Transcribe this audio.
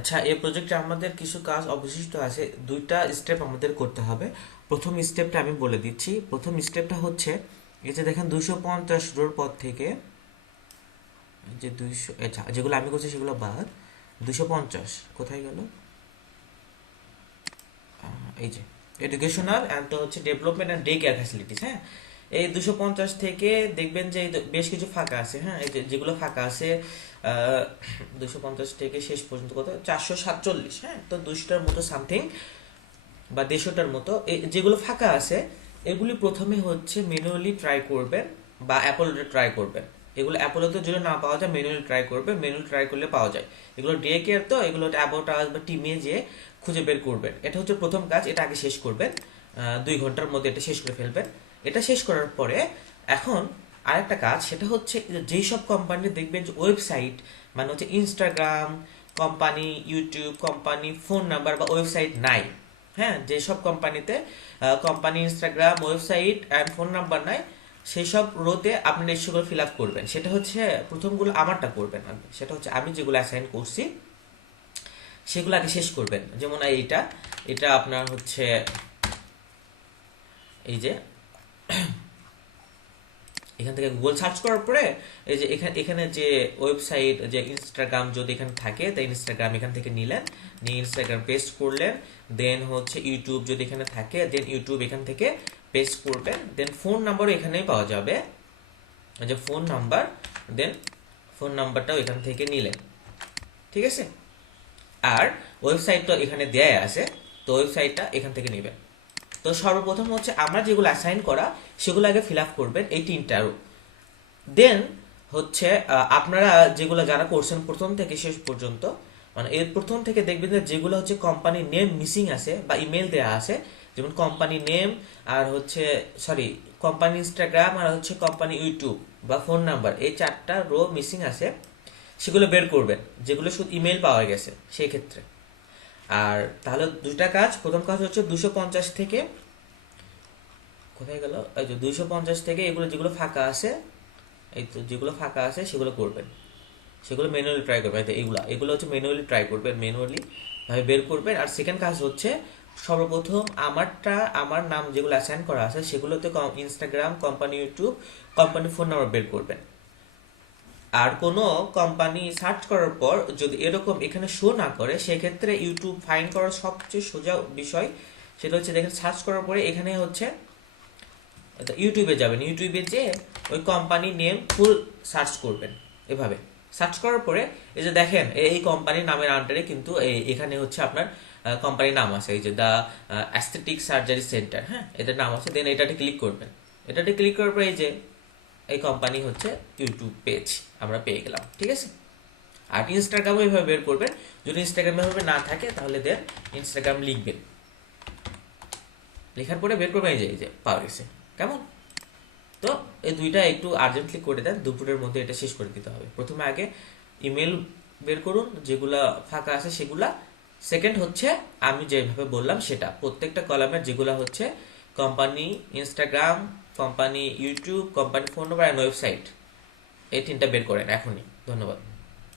আচ্ছা, এই প্রজেক্টে আমাদের কিছু কাজ অবশিষ্ট আছে, দুইটা স্টেপ আমাদের করতে হবে। প্রথম স্টেপটা আমি বলে দিচ্ছি। প্রথম স্টেপটা হচ্ছে, এই যে দেখেন 250 রোর পর থেকে যে 200, আচ্ছা যেগুলো আমি করছি সেগুলো বাদ, 250 কোথায় গেল, এই যে এডুকেশনাল অ্যান্ড তো হচ্ছে development and day care facilities. হ্যাঁ, এই 250 থেকে দেখবেন যে বেশ কিছু ফাঁকা আছে। হ্যাঁ, এই যেগুলো ফাঁকা আছে, 250 থেকে শেষ পর্যন্ত কত, 447। হ্যাঁ, তো 200টার মতো সামথিং বা 150টার মতো যেগুলো ফাঁকা আছে, এগুলি প্রথমে হচ্ছে ম্যানুয়ালি ট্রাই করবেন বা অ্যাপোলোতে ট্রাই করবেন। এগুলো অ্যাপোলোতে যদি না পাওয়া যায় ম্যানুয়ালি ট্রাই করবেন, ম্যানুয়ালি ট্রাই করলে পাওয়া যায়। এগুলো ডে কেয়ার, তো এগুলো অ্যাবাউট আস বা টিমে যে খুঁজে বের করবেন। এটা হচ্ছে প্রথম কাজ, এটা আগে শেষ করবেন। 2 ঘন্টার মধ্যে এটা শেষ করে ফেলবেন। এটা শেষ করার পরে এখন আরেকটা কাজ, সেটা হচ্ছে যেই সব কোম্পানি দেখবেন যে ওয়েবসাইট, মানে হচ্ছে Instagram company, YouTube company, phone number বা ওয়েবসাইট নাই। হ্যাঁ, যেসব কোম্পানিতে company Instagram, website and phone number নাই, সেই সব রোতে আপনি সেগুলো ফিল আপ করবেন। সেটা হচ্ছে প্রথমগুলো আমারটা করবেন আগে। সেটা হচ্ছে আমি যেগুলো অ্যাসাইন করছি সেগুলো আগে শেষ করবেন। যেমন এইটা, এটা আপনার হচ্ছে এই যে এখান থেকে গুগল সার্চ করার পরে এই যে এখানে এখানে যে ওয়েবসাইট, যে ইনস্টাগ্রাম যদি এখানে থাকে তাই ইনস্টাগ্রাম এখান থেকে নিলেন, নিয়ে ইনস্টাগ্রাম পেস্ট করলেন। দেন হচ্ছে ইউটিউব যদি এখানে থাকে, দেন ইউটিউব এখান থেকে পেস্ট করবেন। দেন ফোন নাম্বারও এখানেই পাওয়া যাবে, যে ফোন নাম্বার, দেন ফোন নাম্বারটাও এখান থেকে নিলেন। ঠিক আছে, আর ওয়েবসাইট তো এখানে দেয়া আছে, তো ওয়েবসাইটটা এখান থেকে নেবেন। তো সর্বপ্রথম হচ্ছে আমরা যেগুলো অ্যাসাইন করা সেগুলো আগে ফিল আপ করবেন, এই তিনটারও। দেন হচ্ছে আপনারা যেগুলো যারা করছেন প্রথম থেকে শেষ পর্যন্ত, মানে এর প্রথম থেকে দেখবেন যে যেগুলো হচ্ছে কোম্পানি নেম মিসিং আছে বা ইমেল দেওয়া আছে, যেমন কোম্পানি নেম আর হচ্ছে সরি কোম্পানি ইনস্টাগ্রাম আর হচ্ছে কোম্পানি ইউটিউব বা ফোন নাম্বার, এই 4টা রো মিসিং আছে, সেগুলো বের করবেন। যেগুলো শুধু ইমেল পাওয়া গেছে সেই ক্ষেত্রে। আর তাহলে দুটা কাজ, প্রথম কাজ হচ্ছে 250 থেকে কোথায় গেল, এই যে 250 থেকে এগুলো যেগুলো ফাঁকা আছে, এই তো যেগুলো ফাঁকা আছে সেগুলো করবেন, সেগুলো ম্যানুয়ালি ট্রাই করবেন। এগুলো এগুলো হচ্ছে ম্যানুয়ালি ট্রাই করবেন, ম্যানুয়ালি ভাবে বের করবেন। আর সেকেন্ড কাজ হচ্ছে সর্বপ্রথম আমার নাম যেগুলো অ্যাসাইন করা আছে সেগুলোতে Instagram, company YouTube, company phone number বের করবেন। আর কোনো কোম্পানি সার্চ করার পর যদি এরকম এখানে শো না করে, সেক্ষেত্রে ইউটিউব ফাইন্ড করার সবচেয়ে সোজা বিষয় সেটা হচ্ছে দেখেন, সার্চ করার পরে এখানে হচ্ছে ইউটিউবে যাবেন, ইউটিউবে যে ওই কোম্পানি নেম ফুল সার্চ করবেন। এভাবে সার্চ করার পরে এই যে দেখেন এই কোম্পানির নামের আন্ডারে কিন্তু এখানে হচ্ছে আপনার কোম্পানির নাম আছে, এই যে দ্য অ্যাস্থেটিক সার্জারি সেন্টার। হ্যাঁ, এটার নাম আছে। দেন এটাতে ক্লিক করবেন। এটাতে ক্লিক করার পরে এই যে এই কোম্পানি হচ্ছে ইউটিউব পেজ আমরা পেয়ে গেলাম। ঠিক আছে, আর ইনস্টাগ্রামও এইভাবে বের করবেন। যদি ইনস্টাগ্রাম এভাবে না থাকে তাহলে দেন ইনস্টাগ্রাম লিখবেন, লেখার পরে বের করবেন, এই যে পাওয়া গেছে। কেমন? তো এই দুইটা একটু আর্জেন্টলি করে দেন, দুপুরের মধ্যে এটা শেষ করে দিতে হবে। প্রথমে আগে ইমেল বের করুন যেগুলা ফাঁকা আছে সেগুলা। সেকেন্ড হচ্ছে আমি যেভাবে বললাম সেটা, প্রত্যেকটা কলামের যেগুলা হচ্ছে company Instagram, company YouTube, company phone number and website, এই তিনটা বের করেন এখনই। ধন্যবাদ।